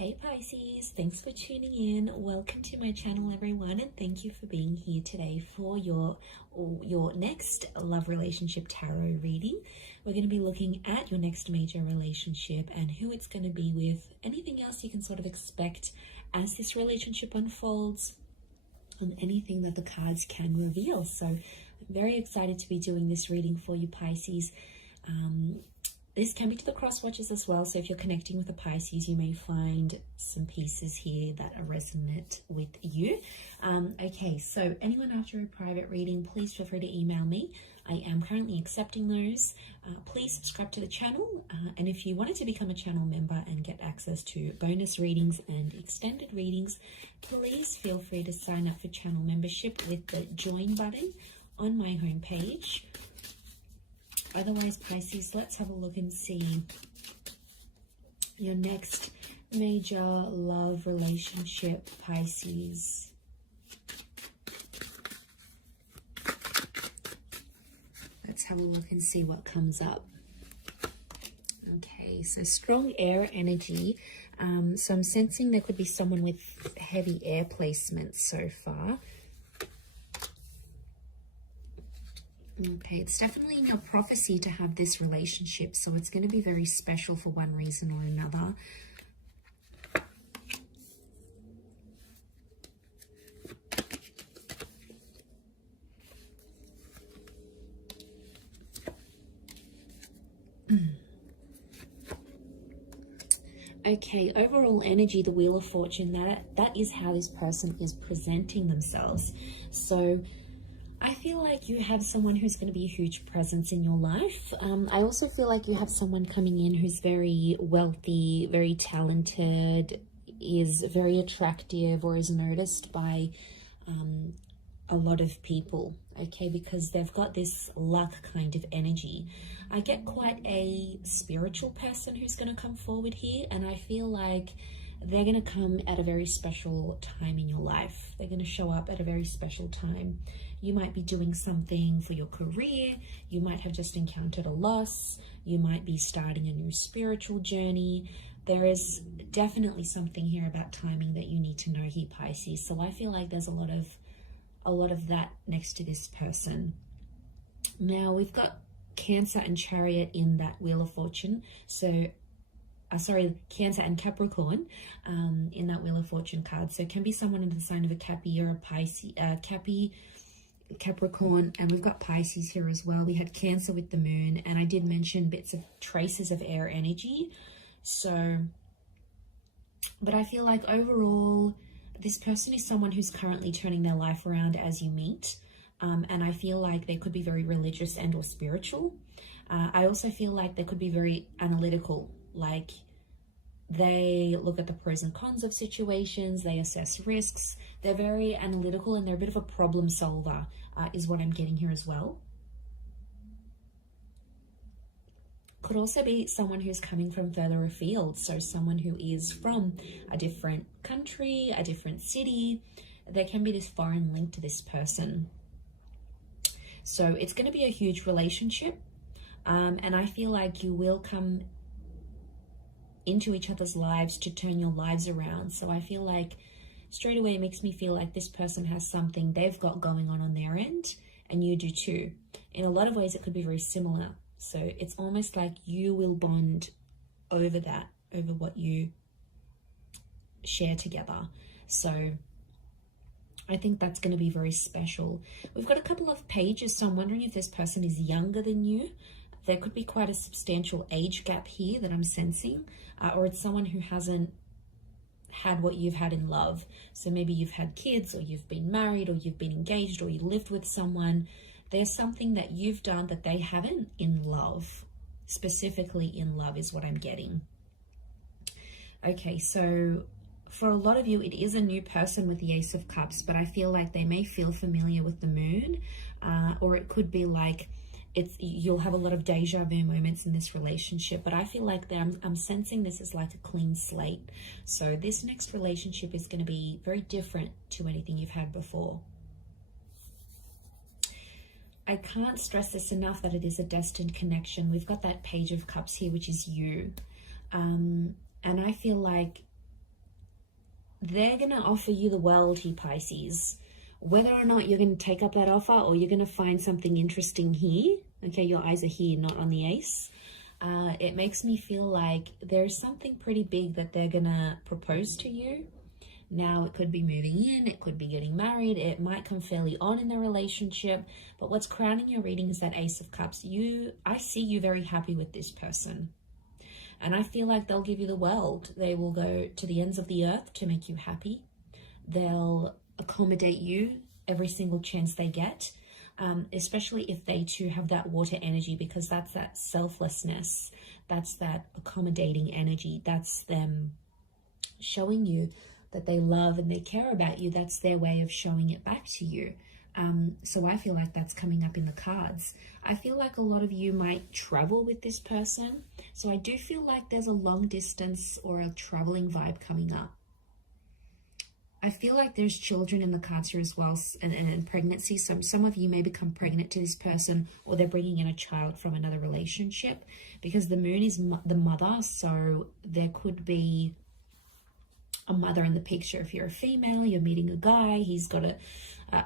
Hey Pisces, thanks for tuning in. Welcome to my channel everyone, and thank you for being here today for your next love relationship tarot reading. We're going to be looking at your next major relationship and who it's going to be with, anything else you can sort of expect as this relationship unfolds, and anything that the cards can reveal. So I'm very excited to be doing this reading for you Pisces. This can be to the cross watchers as well, so if you're connecting with a Pisces, you may find some pieces here that are resonant with you. Okay, so anyone after a private reading, please feel free to email me. I am currently accepting those. Please subscribe to the channel, and if you wanted to become a channel member and get access to bonus readings and extended readings, please feel free to sign up for channel membership with the join button on my homepage. Otherwise, Pisces, let's have a look and see your next major love relationship, Pisces. Let's have a look and see what comes up. Okay, so strong air energy. So I'm sensing there could be someone with heavy air placements so far. Okay, it's definitely in your prophecy to have this relationship, so it's going to be very special for one reason or another. Okay, overall energy, the Wheel of Fortune, that is how this person is presenting themselves. So I feel like you have someone who's going to be a huge presence in your life. I also feel like you have someone coming in who's very wealthy, very talented, is very attractive, or is noticed by a lot of people, okay, because they've got this luck kind of energy. I get quite a spiritual person who's going to come forward here, and I feel like they're going to come at a very special time in your life. They're going to show up at a very special time. You might be doing something for your career. You might have just encountered a loss. You might be starting a new spiritual journey. There is definitely something here about timing that you need to know here, Pisces. So I feel like there's a lot of that next to this person. Now we've got Cancer and Chariot in that Wheel of Fortune. So sorry, Cancer and Capricorn in that Wheel of Fortune card. So it can be someone in the sign of a Cappy or a Pisces, Capricorn, and we've got Pisces here as well. We had Cancer with the moon, and I did mention bits of traces of air energy. So, but I feel like overall, this person is someone who's currently turning their life around as you meet. And I feel like they could be very religious and or spiritual. I also feel like they could be very analytical. Like they look at the pros and cons of situations, they assess risks, they're very analytical, and they're a bit of a problem solver, is what I'm getting here as well. Could also be someone who's coming from further afield, so someone who is from a different country, a different city. There can be this foreign link to this person. So it's going to be a huge relationship, and I feel like you will come into each other's lives to turn your lives around. So I feel like straight away it makes me feel like this person has something they've got going on their end, and you do too. In a lot of ways it could be very similar. So it's almost like you will bond over that, over what you share together. So I think that's going to be very special. We've got a couple of pages, so I'm wondering if this person is younger than you. There could be quite a substantial age gap here that I'm sensing, or it's someone who hasn't had what you've had in love. So maybe you've had kids, or you've been married, or you've been engaged, or you lived with someone. There's something that you've done that they haven't in love. Specifically in love is what I'm getting. Okay, so for a lot of you, it is a new person with the Ace of Cups, but I feel like they may feel familiar with the moon, or it could be like you'll have a lot of deja vu moments in this relationship, but I feel like I'm sensing this is like a clean slate. So this next relationship is going to be very different to anything you've had before. I can't stress this enough that it is a destined connection. We've got that Page of Cups here, which is you. And I feel like they're going to offer you the world here, Pisces. Whether or not you're going to take up that offer or you're going to find something interesting here, okay, your eyes are here, not on the ace. It makes me feel like there's something pretty big that they're going to propose to you. Now, it could be moving in, it could be getting married, it might come fairly on in the relationship, but what's crowning your reading is that Ace of Cups. I see you very happy with this person. And I feel like they'll give you the world. They will go to the ends of the earth to make you happy. They'll accommodate you every single chance they get, especially if they too have that water energy, because that's that selflessness. That's that accommodating energy. That's them showing you that they love and they care about you. That's their way of showing it back to you. So I feel like that's coming up in the cards. I feel like a lot of you might travel with this person. So I do feel like there's a long distance or a traveling vibe coming up. I feel like there's children in the cards here as well, and pregnancy. Some of you may become pregnant to this person, or they're bringing in a child from another relationship, because the moon is the mother. So there could be a mother in the picture. If you're a female, you're meeting a guy, he's got a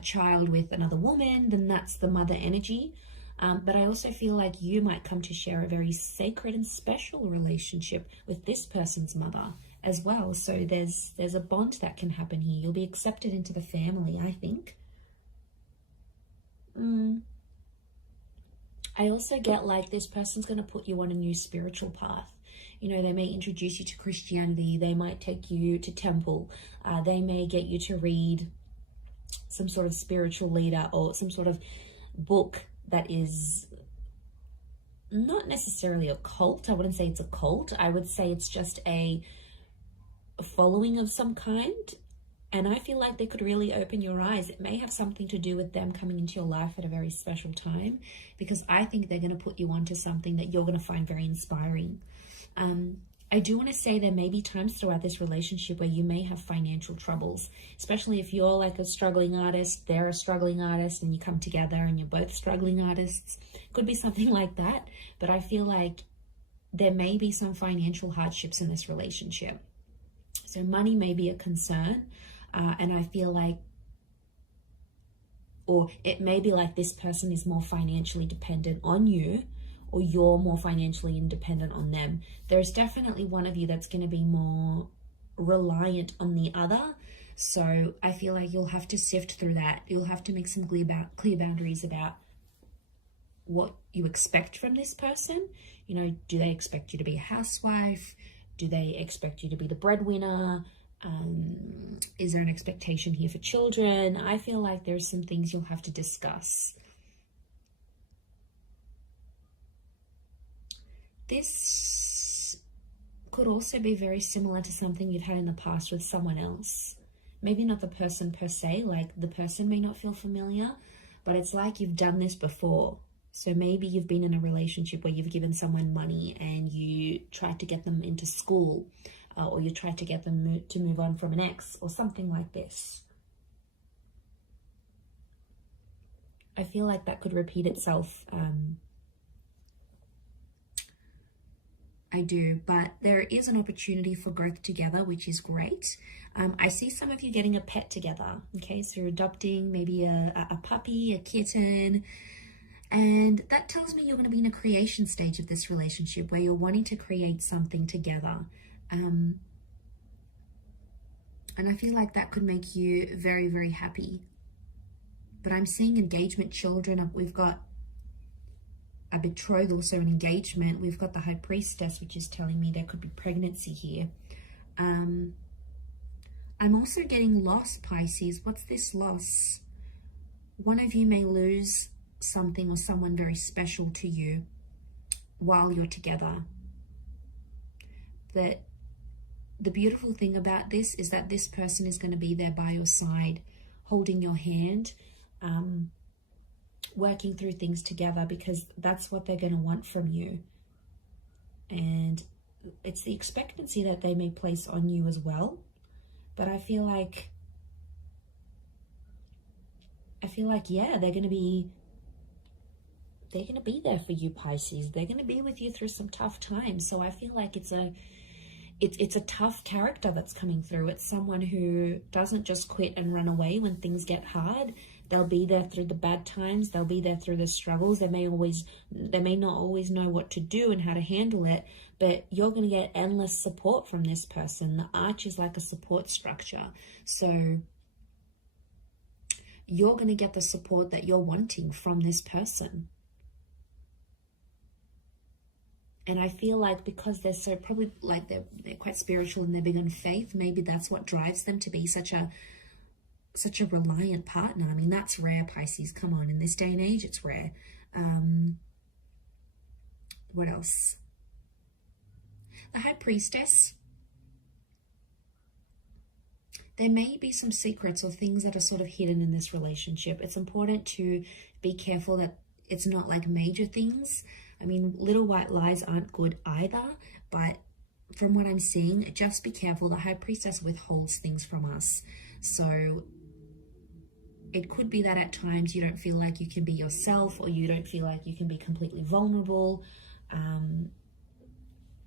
child with another woman, then that's the mother energy. But I also feel like you might come to share a very sacred and special relationship with this person's mother as well. So there's a bond that can happen here. You'll be accepted into the family, I think. I also get like this person's going to put you on a new spiritual path. You know, they may introduce you to Christianity. They might take you to temple. They may get you to read some sort of spiritual leader or some sort of book that is not necessarily a cult. I wouldn't say it's a cult. I would say it's just a following of some kind. And I feel like they could really open your eyes. It may have something to do with them coming into your life at a very special time, because I think they're going to put you onto something that you're going to find very inspiring. I do want to say there may be times throughout this relationship where you may have financial troubles, especially if you're like a struggling artist, they're a struggling artist, and you come together and you're both struggling artists. Could be something like that. But I feel like there may be some financial hardships in this relationship. So money may be a concern. And I feel like, or it may be like this person is more financially dependent on you, or you're more financially independent on them. There's definitely one of you that's going to be more reliant on the other. So I feel like you'll have to sift through that. You'll have to make some clear boundaries about what you expect from this person. You know, do they expect you to be a housewife? Do they expect you to be the breadwinner? Is there an expectation here for children? I feel like there's some things you'll have to discuss. This could also be very similar to something you've had in the past with someone else. Maybe not the person per se, like the person may not feel familiar, but it's like you've done this before. So maybe you've been in a relationship where you've given someone money and you tried to get them into school, or you tried to get them to move on from an ex, or something like this. I feel like that could repeat itself. I do, but there is an opportunity for growth together, which is great. I see some of you getting a pet together, okay? So you're adopting maybe a puppy, a kitten, and that tells me you're going to be in a creation stage of this relationship where you're wanting to create something together. And I feel like that could make you very, very happy. But I'm seeing engagement, children. We've got a betrothal, so an engagement. We've got the High Priestess, which is telling me there could be pregnancy here. I'm also getting loss, Pisces. What's this loss? One of you may lose something or someone very special to you while you're together. But the beautiful thing about this is that this person is going to be there by your side, holding your hand, working through things together, because that's what they're going to want from you. And it's the expectancy that they may place on you as well. But I feel like, yeah, they're going to be there for you, Pisces. They're going to be with you through some tough times. So I feel like it's it's a tough character that's coming through. It's someone who doesn't just quit and run away when things get hard. They'll be there through the bad times. They'll be there through the struggles. They may not always know what to do and how to handle it, but you're going to get endless support from this person. The arch is like a support structure. So you're going to get the support that you're wanting from this person. And I feel like because they're so probably like they're quite spiritual and they're big on faith, maybe that's what drives them to be such a reliant partner. I mean, that's rare, Pisces. Come on, in this day and age, it's rare. What else? The High Priestess. There may be some secrets or things that are sort of hidden in this relationship. It's important to be careful that it's not like major things. I mean, little white lies aren't good either, but from what I'm seeing, just be careful. The High Priestess withholds things from us. So it could be that at times you don't feel like you can be yourself, or you don't feel like you can be completely vulnerable.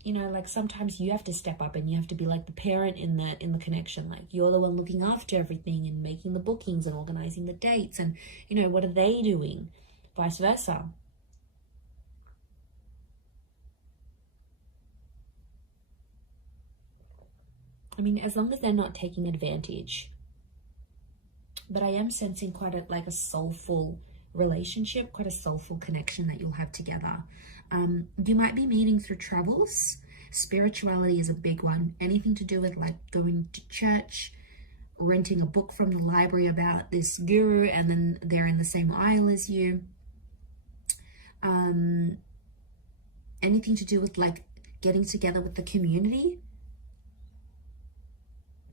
You know, like sometimes you have to step up and you have to be like the parent in the connection. Like you're the one looking after everything and making the bookings and organizing the dates. And, you know, what are they doing? Vice versa. I mean, as long as they're not taking advantage. But I am sensing quite a soulful relationship, quite a soulful connection that you'll have together. You might be meeting through travels. Spirituality is a big one. Anything to do with like going to church, renting a book from the library about this guru, and then they're in the same aisle as you. Anything to do with like getting together with the community.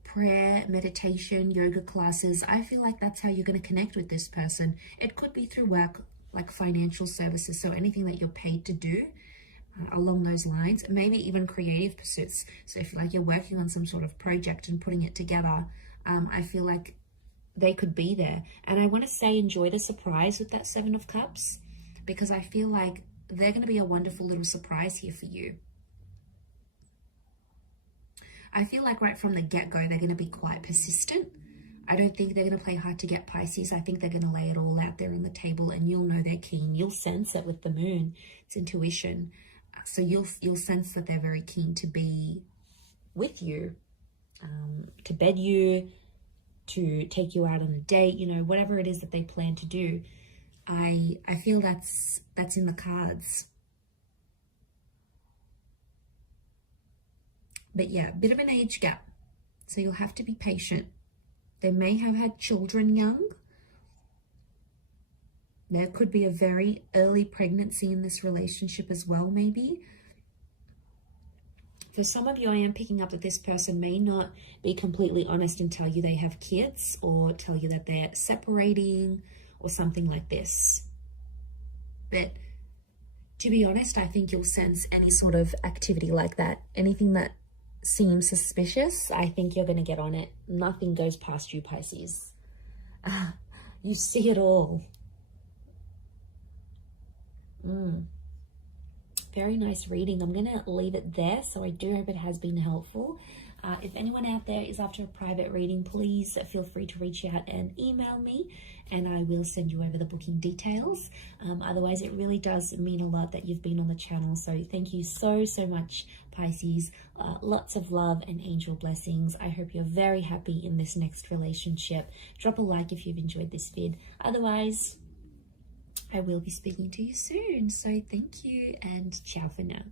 Prayer, meditation, yoga classes. I feel like that's how you're going to connect with this person. It could be through work, like financial services. So anything that you're paid to do along those lines, maybe even creative pursuits. So if like you're working on some sort of project and putting it together, I feel like they could be there. And I want to say enjoy the surprise with that Seven of Cups, because I feel like they're going to be a wonderful little surprise here for you. I feel like right from the get-go, they're going to be quite persistent. I don't think they're going to play hard to get, Pisces. I think they're going to lay it all out there on the table, and you'll know they're keen. You'll sense it with the moon. It's intuition. So you'll sense that they're very keen to be with you, to bed you, to take you out on a date, you know, whatever it is that they plan to do. I feel that's in the cards. But yeah, a bit of an age gap. So you'll have to be patient. They may have had children young. There could be a very early pregnancy in this relationship as well, maybe. For some of you, I am picking up that this person may not be completely honest and tell you they have kids, or tell you that they're separating or something like this. But to be honest, I think you'll sense any sort of activity like that. Anything that seems suspicious, I think you're going to get on it. Nothing goes past you, Pisces. You see it all. Very nice reading. I'm going to leave it there. So I do hope it has been helpful. If anyone out there is after a private reading, please feel free to reach out and email me, and I will send you over the booking details. Otherwise, it really does mean a lot that you've been on the channel. So thank you so much, Pisces. Lots of love and angel blessings. I hope you're very happy in this next relationship. Drop a like if you've enjoyed this vid. Otherwise, I will be speaking to you soon. So thank you, and ciao for now.